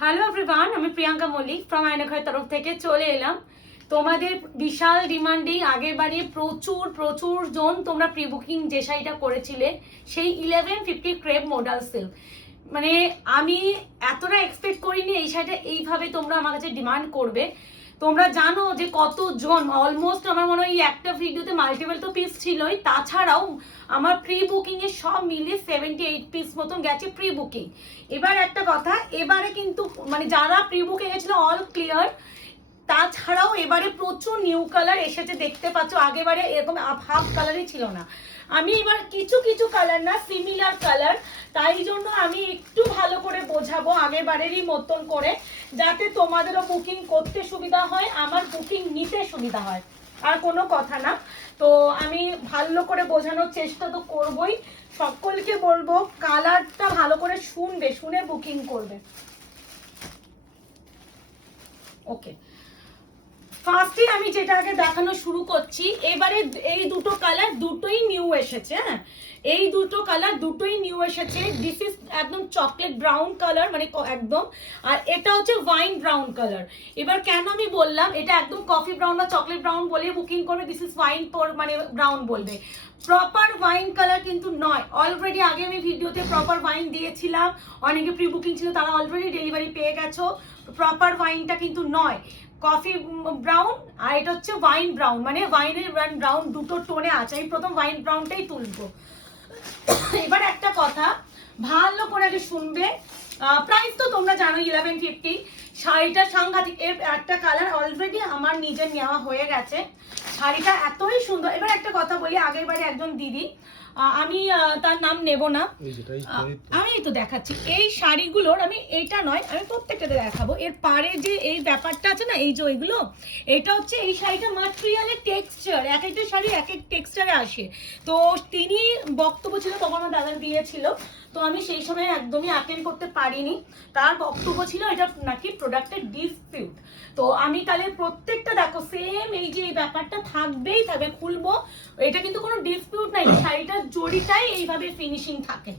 Hello everyone, আমি Priyanka Mallick from আয়নাঘরের তরফ থেকে চলে এলাম। তোমাদের বিশাল ডিমান্ডিং আগের বারে প্রচুর জন তোমরা প্রি বুকিং যে শাড়িটা করেছিলে সেই 1150 ক্রেপ মডাল সিল্ক, মানে আমি এতটা এক্সপেক্ট করিনি এই শাড়িটা এইভাবে তোমরা আমার কাছে ডিমান্ড করবে। তোমরা জানো যে কতজন, অলমোস্ট আমার মনে হয় এই একটা ভিডিওতে মাল্টিপল তো পিস ছিলই, তাছাড়াও আমার প্রি বুকিং এ সব মিলিয়ে 78 পিস মতন গেছে প্রি বুকিং। এবার একটা কথা, এবারে কিন্তু মানে যারা প্রি বুকিং গেছিল অল ক্লিয়ার, তাছাড়াও এবারে প্রচুর নিউ কালার এসেছে, দেখতে পাচ্ছ। আগেবারে এরকম হাফ কালারই ছিল না, আমি এবার কিছু কালার না সিমিলার কালার, তাই জন্য আমি একটু ভালো করে বোঝাবো আগেবারেরই মতন করে, যাতে তোমাদেরও বুকিং করতে সুবিধা হয়, আমার বুকিং নিতে সুবিধা হয়, আর কোনো কথা না। তো আমি ভালো করে বোঝানোর চেষ্টা তো করবই, সকলকে বলবো কালারটা ভালো করে শুনে বুকিং করবে। ওকে, ফার্স্টে আমি যেটা আগে দেখানো শুরু করছি, এবারে এই দুটো কালার দুটোই নিউ এসেছে। হ্যাঁ, এই দুটো কালার দুটোই নিউ এসেছে। দিস ইজ একদম চকলেট ব্রাউন কালার, মানে একদম, আর এটা হচ্ছে ওয়াইন ব্রাউন কালার। এবার কেন আমি বললাম এটা একদম কফি ব্রাউন বা চকলেট ব্রাউন বলে বুকিং করবে, দিস ইজ ওয়াইন মানে ব্রাউন বলবে, প্রপার ওয়াইন কালার কিন্তু নয়। অলরেডি আগে আমি ভিডিওতে প্রপার ওয়াইন দিয়েছিলাম, অনেকে প্রি বুকিং ছিল, তারা অলরেডি ডেলিভারি পেয়ে গেছো। প্রপার ওয়াইনটা কিন্তু নয়, কফি ব্রাউন, আর এটা হচ্ছে ওয়াইন ব্রাউন, মানে ওয়াইনের ব্রাউন দুটো টোনে আছে। আমি প্রথম ওয়াইন ব্রাউনটাই তুলবো। এবার একটা কথা ভালো করে আগে শুনবে, প্রাইস তো তোমরা জানো 1150। শাড়িটা সাংঘাতিক, এর একটা কালার অলরেডি আমার নিজের নেওয়া হয়ে গেছে। শাড়িটা এতই সুন্দর। এবার একটা কথা বলি, আগের বারে একজন দিদি, আমি তার নাম নেব না, আমি তো দেখাচ্ছি এই শাড়িগুলোর, আমি এইটা নয়, আমি প্রত্যেকটাতে দেখাবো। এর পারে যে এই ব্যাপারটা আছে না, এই যে ওইগুলো, এটা হচ্ছে এই শাড়িটা মাটেরিয়ালের টেক্সচার, এক একটা শাড়ি এক এক টেক্সচারে আসে। তো তিনি বক্তব্য ছিল, তখন আমার দাদা দিয়েছিল, তো আমি সেই সময় একদমই অ্যাটেন্ড করতে পারিনি। তার বক্তব্য ছিল এটা নাকি প্রোডাক্টের ডিসপিউট। তো আমি তাহলে প্রত্যেকটা দেখো সেম এই যে এই ব্যাপারটা থাকবেই থাকবে, খুলবো, এটা কিন্তু কোনো ডিসপিউট নাই, শাড়িটার জড়িটাই এইভাবে ফিনিশিং থাকে।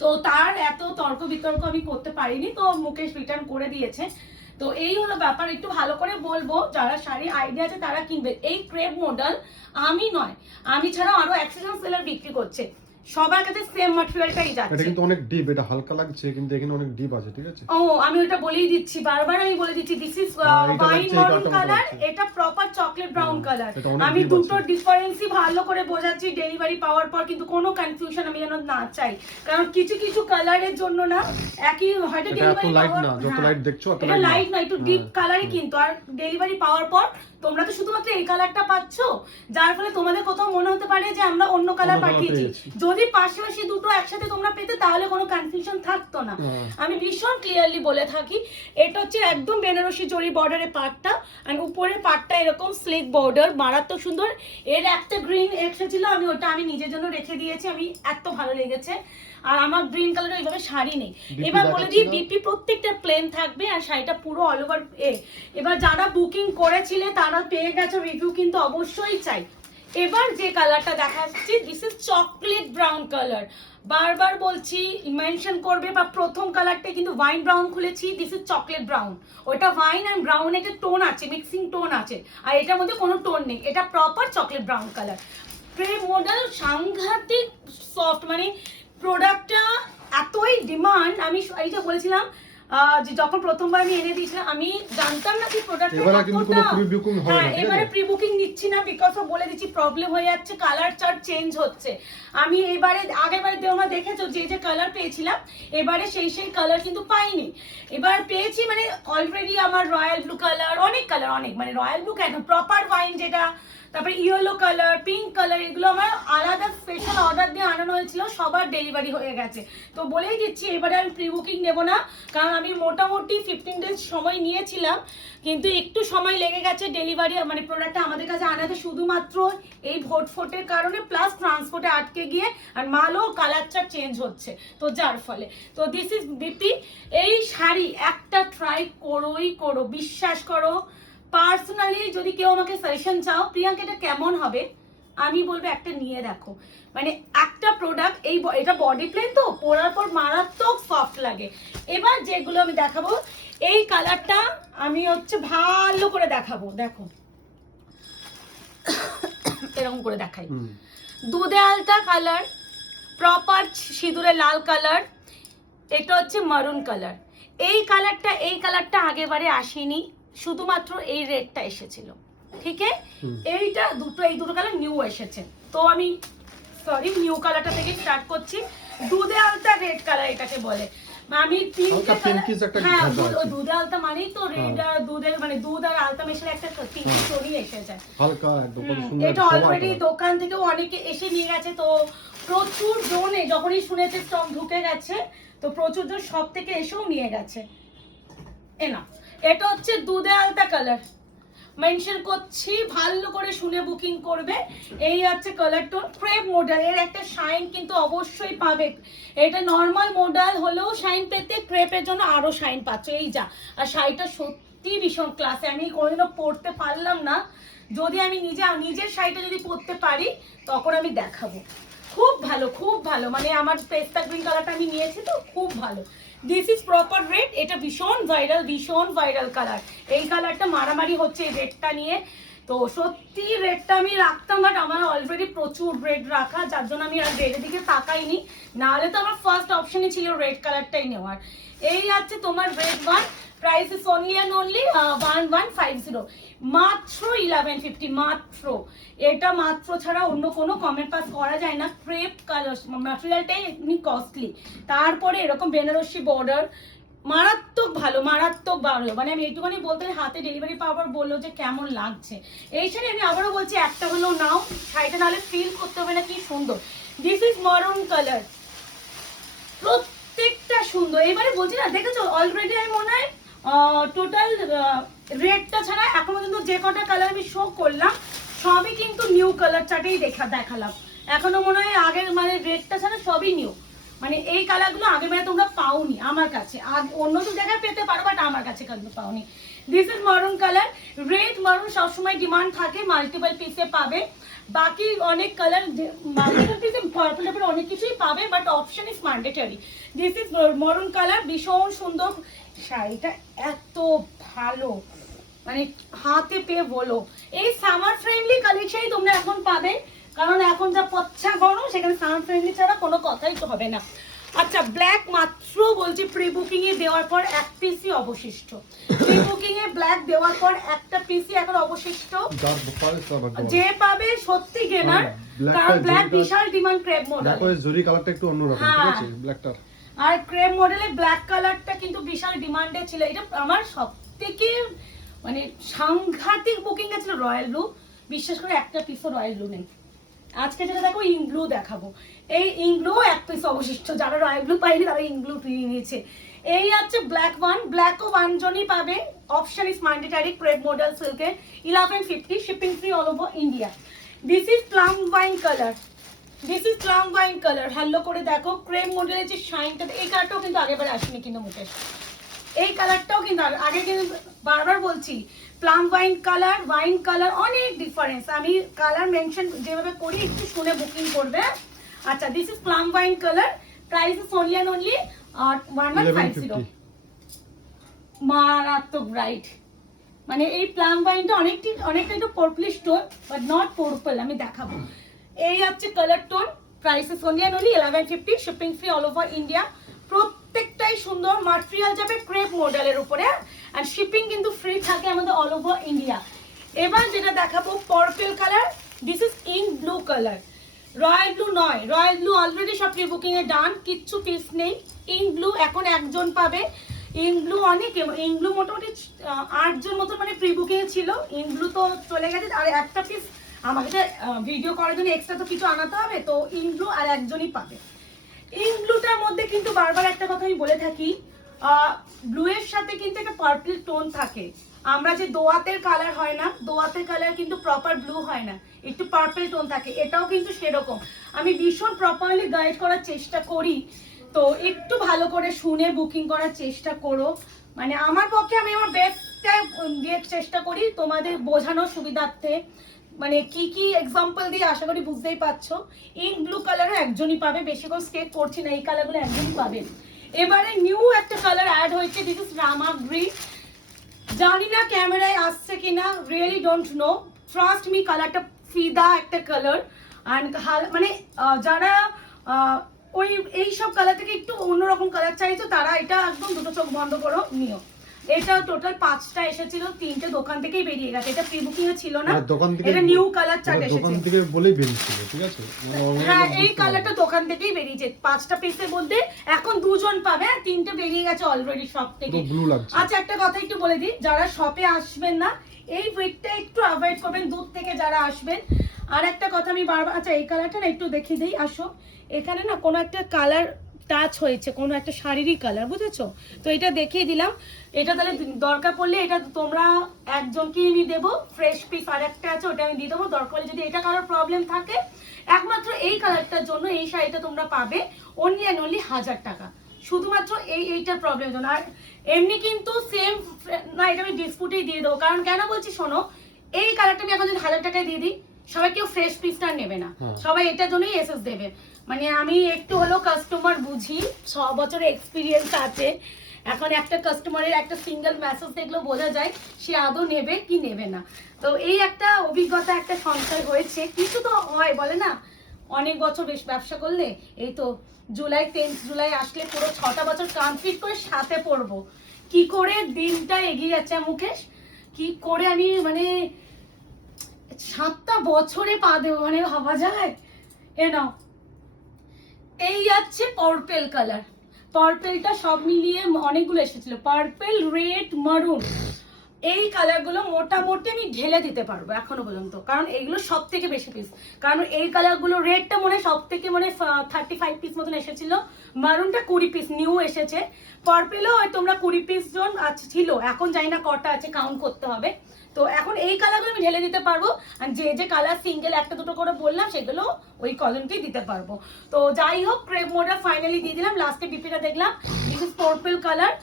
তো তার এত তর্ক বিতর্ক আমি করতে পারিনি, তো মুকেশ রিটার্ন করে দিয়েছে। তো এই হলো ব্যাপার, একটু ভালো করে বলবো, যারা শাড়ি আইডিয়া আছে তারা কিনবে। এই ক্রেপ মডেল আমি নয়, আমি ছাড়াও আরো অ্যাক্সিডেন্ট সেলার বিক্রি করছে, সবার কাছে সেম ম্যাটেরিয়ালটাই যাচ্ছে। এটা কিন্তু অনেক ডিপ, এটা হালকা লাগছে কিন্তু এখানে অনেক ডিপ আছে, ঠিক আছে? ও আমি ওটা বলেই দিচ্ছি, বারবার আমি বলে দিচ্ছি, দিস ইজ ওয়াইন মারুন কালার, এটা প্রপার চকলেট ব্রাউন কালার। আমি দুটো ডিফারেন্সই ভালো করে বোঝাচ্ছি, ডেলিভারি পাওয়ার পর কিন্তু কোনো কনফিউশন আমি যেন না চাই, কারণ কিছু কালারের জন্য না একই হয়তো ডেলিভারি পাওয়ার, যত লাইট দেখছো এটা লাইট না, একটু ডিপ কালারই কিন্তু, আর ডেলিভারি পাওয়ার পর তোমরা তো শুধুমাত্র এই কালারটা পাচ্ছ, যার ফলে তোমাদের কোথাও মনে হতে পারে যে আমরা অন্য কালার পাঠিয়েছি। যদি পাশাপাশি দুটো একসাথে তোমরা পেতে তাহলে কোনো কনফিউশন থাকতো না। আমি ভীষণ ক্লিয়ারলি বলে থাকি, এটা হচ্ছে একদম বেনারসি জরি বর্ডারের পার্টটা, আর উপরের পার্টটা এরকম স্লিক বর্ডার, মারাত্মক সুন্দর। এর একটা গ্রিন এসেছিল, আমি নিজের জন্য রেখে দিয়েছি, আমি এত ভালো লেগেছে। আর আমার গ্রিন কালারের এইভাবে শাড়ি নেই। এবার বলে দিই, বিপি প্রত্যেকটা প্লেন থাকবে, আর শাড়িটা পুরো অল ওভার এবার যারা বুকিং করেছিলে তারা পেয়ে গেছো, রিভিউ কিন্তু অবশ্যই চাই। এবার যে কালারটা দেখাচ্ছি, this is chocolate brown colour, বারবার বলছি মেনশন করবে, বা প্রথম কালারটা কিন্তু ওয়াইন ব্রাউন খুলেছি, দিস ইজ চকলেট ব্রাউন। ওটা ওয়াইন এন্ড ব্রাউন একটা টোন আছে, মিক্সিং টোন আছে, আর এটার মধ্যে কোনো টোন নেই, এটা proper chocolate brown colour. Crepe model সাংঘাতিক সফট, মানে প্রোডাক্টটা এতই ডিমান্ড। আমি এইটা বলেছিলাম যে যখন প্রথমবার আমি এনে দিয়েছিলাম, আমি জানতাম না কি প্রোডাক্ট, এবারে প্রি বুকিং নিচ্ছি না, বিকজ অফ বলে দিচ্ছি প্রবলেম হয়ে যাচ্ছে, কালার চার্ট চেঞ্জ হচ্ছে। আমি এবারে আগেরবারে তোমরা দেখেছো যে কালার পেয়েছিলাম, এবারে সেই কালার কিন্তু পাইনি, এবার পেয়েছি, মানে অলরেডি আমার রয়্যাল ব্লু কালার, অনেক মানে রয়্যাল ব্লু কেন, প্রপার ওয়াইন যেটা, তারপরে ইয়েলো কালার, পিঙ্ক কালার, এগুলো আমার আলাদা স্পেশাল অর্ডার দিয়ে আনানো হয়েছিল, সবার ডেলিভারি হয়ে গেছে। তো বলেই দিচ্ছি এবারে আমি প্রি বুকিং নেবো না, কারণ আমি মোটামুটি 15 ডেজ সময় নিয়েছিলাম, কিন্তু একটু সময় লেগে গেছে ডেলিভারি, মানে প্রোডাক্টটা আমাদের কাছে আনাতে, শুধুমাত্র এই ভোটের কারণে, প্লাস ট্রান্সপোর্টে আটকে গিয়ে, আর মালও কালারটা চেঞ্জ হচ্ছে, তো যার ফলে। তো দিস ইজ বিপি। এই শাড়ি একটা ট্রাই করো, বিশ্বাস করো। পার্সোনালি যদি কেউ আমাকে সাজেশন চাও, প্রিয়াঙ্কা এটা কেমন হবে, আমি বলবো একটা নিয়ে দেখো, মানে একটা প্রোডাক্ট এটা বডি প্লেন তো পরার পর মারাত্মক সফট লাগে। এবার যেগুলো আমি দেখাবো, এই কালারটা আমি হচ্ছে ভালো করে দেখাবো, দেখো এরকম করে দেখাই। দুধে আলতা কালার, প্রপার সিঁদুরে লাল কালার, এটা হচ্ছে মারুন কালার। এই কালারটা আগেবারে আসেনি, শুধুমাত্র এই রেডটা এসেছিল, ঠিক আছে? এই দুটো কালার নিউ এসেছে। তো আমি নিউ কালারটা থেকে স্টার্ট করছি। দুধে আলতা রেড কালার এটাকে বলে। আমি তিনটে হ্যাঁ, দুধে আলতা মানেই তো রেড আর দুধের মানে দুধ আর আলতা মেশালে একটা তিনটে টোনই এসে যায়। এটা অলরেডি দোকান থেকেও অনেকে এসে নিয়ে গেছে। তো প্রচুর জনে যখনই শুনেছে স্টক ঢুকে গেছে, তো প্রচুর জন সব থেকে এসেও নিয়ে গেছে। এটা হচ্ছে দুধে আলতা কালার, মেনশন করছি, ভালো করে শুনে বুকিং করবে। এই হচ্ছে কালার টোন, ক্রেপ মডেল, এর একটা শাইন কিন্তু অবশ্যই পাবে। এটা নর্মাল মডেল হলেও শাইন পেতে, ক্রেপের জন্য আরো শাইন পাচ্ছ। এই যা, আর শাড়িটা সত্যি ভীষণ ক্লাসে। আমি কোনোদিনও পরতে পারলাম না, যদি আমি নিজের শাড়িটা যদি পরতে পারি তখন আমি দেখাবো। খুব ভালো, খুব ভালো, মানে আমার পেস্তা গ্রিন কালারটা আমি নিয়েছি তো খুব ভালো। দিস ইজ প্রপার রেড, এটা ভীষণ ভাইরাল কালার। এই কালারটা মারামারি হচ্ছে এই রেডটা নিয়ে। তো সত্যি রেডটা আমি রাখতাম, বাট আমার অলরেডি প্রচুর রেড রাখা, যার জন্য আমি আর রেডের দিকে তাকাইনি। নাহলে তো আমার ফার্স্ট অপশনই ছিল রেড কালারটাই নেওয়ার। এই আছে তোমার red one, price is only and only 1150, মাত্র 1150 মাত্র। এটা মাত্র ছাড়া অন্য কোনো কমেন্ট পাস করা যায় না। ক্রেপ কালার ম্যাটেরিয়ালটাই এমনি কস্টলি, তারপরে এরকম বেনারসি বর্ডার, মারাত্মক ভালো, মানে আমি এইটুখানি বলতে, হাতে ডেলিভারি পাওয়ার বললো যে কেমন লাগছে এই শাড়ি। আমি আবারও বলছি, একটা হলো নাও শাড়িটা, নাহলে ফিল করতে হবে না কি সুন্দর। দিস ইজ মারুন কালার, প্রত্যেকটা সুন্দর। এবারে বলছি না, দেখেছো অলরেডি আমি মনে হয় টোটাল রেডটা ছাড়া এখন পর্যন্ত যে কটা কালার আমি শো করলাম সবই কিন্তু নিউ কালার চার্টেই দেখালাম। এখনো মনে হয় আগের মানে রেডটা ছাড়া সবই নিউ, মানে এই কালারগুলো আগে বেলা তোমরা পাওনি আমার কাছে। অন্য তো জায়গায় পেতে পারো, বাট আমার কাছে কিন্তু পাওনি। দিস ইজ মারুন কালার, রেড মারুন সবসময় ডিমান্ড থাকে, মাল্টিপল পিসে পাবে। বাকি অনেক কালার মাল্টিপল পিসে পার্পল অনেক কিছুই পাবে, but option is mandatory. This is মারুন কালার, ভীষণ সুন্দর শাড়িটা, এত ভালো, মানে হাতে পেয়ে বলো। এই সামার ফ্রেন্ডলি কালেকশনই তোমরা এখন পাবে, কারণ এখন যা পচ্ছা গরম, সেখানে সামার ফ্রেন্ডলি ছাড়া কোনো কথাই তো হবে না। আচ্ছা, ব্ল্যাক মাত্র বলছি প্রি বুকিং এ দেওয়ার পর এক পিসই অবশিষ্ট। প্রি বুকিং এ ব্ল্যাক দেওয়ার পর একটা পিসই এখন অবশিষ্ট, যে পাবে সত্যি গেনার, কারণ ব্ল্যাক বিশাল ডিমান্ড ক্রেপ মডেল। জরি কালারটা একটু অন্যরকম, ঠিক আছে ব্ল্যাকটা, আর ক্রেপ মডেলে ব্ল্যাক কালারটা কিন্তু বিশাল ডিমান্ডে ছিল। এটা আমার সবথেকে মানে সাংঘাতিক বুকিং গেছিল রয়্যাল ব্লু, বিশ্বাস করে একটা পিসও রয়্যাল ব্লু নেই। আজকে যেটা দেখো ইঙ্ক ব্লু দেখাবো, এই ইঙ্ক ব্লু এক পিস অবশিষ্ট, যারা রয়্যাল ব্লু পাইনি তারা ইঙ্ক ব্লু নিয়ে নিয়েছে। এই হচ্ছে ব্ল্যাক ওয়ান, ব্ল্যাকও 1 জনই পাবে, option is mandatory, crepe model সিল্কে 1150, shipping free all over India. This is plum wine colour, ভালো করে দেখো ক্রেপ মডেলের যে শাইনটা, এই কালারটাও কিন্তু আগেবারে আসেনি কিন্তু মুখে, এই কালারটাও কিন্তু আগে কিন্তু বারবার বলছি প্লাম ওয়াইন কালার অনেক ডিফারেন্স। আমি কালার মেনশন যেভাবে করি একটু শুনে বুকিং করবে। আচ্ছা, this is plum wine colour, price is only and only 1150, মারাত্মক ব্রাইট। মানে এই প্লাম ওয়াইনটা অনেকটা একটু purplish tone, but not purple, আমি দেখাবো। এই হচ্ছে colour tone, price is only and only 1150, shipping free all over India. প্রত্যেকটাই সুন্দর, ম্যাটেরিয়াল যাবে ক্রেপ মডেলের উপরে, আর শিপিং কিন্তু ফ্রি থাকে আমাদের অল ওভার ইন্ডিয়া। এবার যেটা দেখাবো purple colour, this is ink blue colour, royal blue নয়, রয়্যাল ব্লু অলরেডি সব প্রি বুকিং এ ডান, কিচ্ছু পিস নেই। ইঙ্ক ব্লু এখন একজন পাবে, ইঙ্ক ব্লু অনেক, ইঙ্ক ব্লু মোটামুটি 8 জন মতো মানে প্রি বুকিং এ ছিল, ইঙ্ক ব্লু তো চলে গেছে। আর একটা পিস আমাকে ভিডিও করার জন্য এক্সট্রা তো কিছু আনাতে হবে, তো ইঙ্ক ব্লু আর একজনই পাবে। ইঙ্ক ব্লুটার মধ্যে কিন্তু বারবার একটা কথা আমি বলে থাকি, ব্লু এর সাথে কিন্তু একটা পার্পল টোন থাকে। আমরা যে দোয়াতের কালার হয় না, দোয়াতের কালার কিন্তু প্রপার ব্লু হয় না, একটু পার্পল টোন থাকে, এটাও কিন্তু সেরকম। আমি ভীষণ প্রপারলি গাইড করার চেষ্টা করি, তো একটু ভালো করে শুনে বুকিং করার চেষ্টা করো। মানে আমার পক্ষে আমি আমার বেস্টটা দিয়ে চেষ্টা করি তোমাদের বোঝানোর সুবিধার্থে। মানে কি কি এক্সাম্পল দিয়ে আশা করি বুঝতেই পারছো। ইঙ্ক ব্লু কালারও একজনই পাবে, বেশি করে স্কেচ করছি না, এই কালারগুলো একজনই পাবে। এবারে নিউ একটা কালার অ্যাড হয়েছে, দিস ইজ রামা গ্রিন। জানি না ক্যামেরায় আসছে কিনা, really don't know, trust me, কালারটা ফিদা একটা কালার। অ্যান্ড মানে যারা ওই এইসব কালার থেকে একটু অন্যরকম কালার চাইছো তারা এটা একদম দুটো চোখ বন্ধ করো নিও। এটা টোটাল 5টা এসেছিল, 3টে দোকান থেকেই বেরিয়ে গেছে, এটা প্রি বুকিং এ ছিল না, দোকান থেকে এটা নিউ কালার চার্ট এসেছে, দোকান থেকে বলেই বেরিয়েছিল, ঠিক আছে? হ্যাঁ এই কালারটা দোকান থেকেই বেরিয়েছে। 5টা পিসের মধ্যে এখন 2 জন পাবে, আর 3টে বেরিয়ে গেছে অলরেডি শপ থেকে। ব্লু লাগছে। আচ্ছা একটা কথা একটু বলে দিই, যারা শপে আসবেন না এই উইকটা একটু অ্যাভয়েড করবেন, দূর থেকে যারা আসবেন। আর একটা কথা আমি বারবার, আচ্ছা এই কালারটা না একটু দেখিয়ে দিই, আসো। এখানে না কোনো একটা কালার টাচ হয়েছে, কোনো একটা শারীরিক কালার, বুঝেছো? তো এটা দেখিয়ে দিলাম। এটা তাহলে দরকার পড়লে এটা তোমরা একজনকেই আমি দেবো, ফ্রেশ পিস আর একটা আছে ওটা আমি দিয়ে দেবো। দরকার হলে যদি এটা কালার প্রবলেম থাকে, একমাত্র এই কালারটার জন্য এই শাড়িটা তোমরা পাবে অনলি অ্যান্ড অনলি 1000 টাকা, শুধুমাত্র এইটার প্রবলেমের জন্য। আর এমনি কিন্তু সেম না, এটা আমি ডিসপুটেই দিয়ে দেবো। কারণ কেন বলছি শোনো, এই কালারটা আমি এখন যদি 1000 টাকায় দিয়ে দিই, সবাই কেউ ফ্রেশ পিসটা নেবে না, সবাই এটার জন্যই এসএস দেবে। মানে আমি একটু হলো কাস্টমার বুঝি, 6 বছরের এক্সপিরিয়েন্স আছে। এখন একটা কাস্টমারের একটা সিঙ্গেল মেসেজ দেখলে বোঝা যায় সে আদৌ নেবে কি নেবে না। তো এই একটা অভিজ্ঞতা, একটা সঞ্চয় হয়েছে, কিছু তো হয় বলে না, অনেক বছর বেশ ব্যবসা করলে। এই তো জুলাই 10 জুলাই আসলে পুরো 6টা বছর কমপ্লিট করে সাথে পড়বো। কি করে দিনটা এগিয়ে যাচ্ছে মুকেশ, কি করে আমি মানে 7টা বছরে পা দেবো, মানে ভাবা যায়। এ নাও, এই যাচ্ছে পার্পেল কালার, পার্পেলটা সব মিলিয়ে অনেকগুলো এসেছিল, পার্পেল, রেড, মারুন, এই কালারগুলো মোটামুটি আমি ঢেলে দিতে পারবো এখনো পর্যন্ত, কারণ এইগুলো সব থেকে বেশি পিস। কারণ এই কালারগুলো, রেডটা মনে সব থেকে মানে 35 পিস মতন এসেছিল, মারুনটা 20 পিস নিউ এসেছে, পার্পেলও হয় তোমরা 20 পিস জন ছিল, এখন জানি না কটা আছে, কাউন্ট করতে হবে। তো এখন এই কালারগুলো আমি ঢেলে দিতে পারবো, আর যে যে কালার সিঙ্গেল একটা দুটো করে বললাম সেগুলো ওই কজনকেই দিতে পারবো। তো যাই হোক, ক্রেপ মোডটা ফাইনালি দিয়ে দিলাম, লাস্টে বিপিটা দেখলাম, this is purple colour.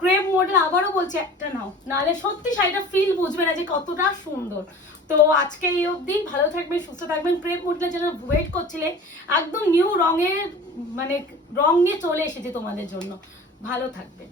Crepe model আবারও বলছি একটা নাও, নাহলে সত্যি শাড়িটা ফিল বুঝবে না যে কতটা সুন্দর। তো আজকে এই অবধি, ভালো থাকবেন, সুস্থ থাকবেন। ক্রেপ মডেলের জন্য ওয়েট করছিলে, একদম নিউ রঙের মানে রং নিয়ে চলে এসেছে তোমাদের জন্য, ভালো থাকবেন।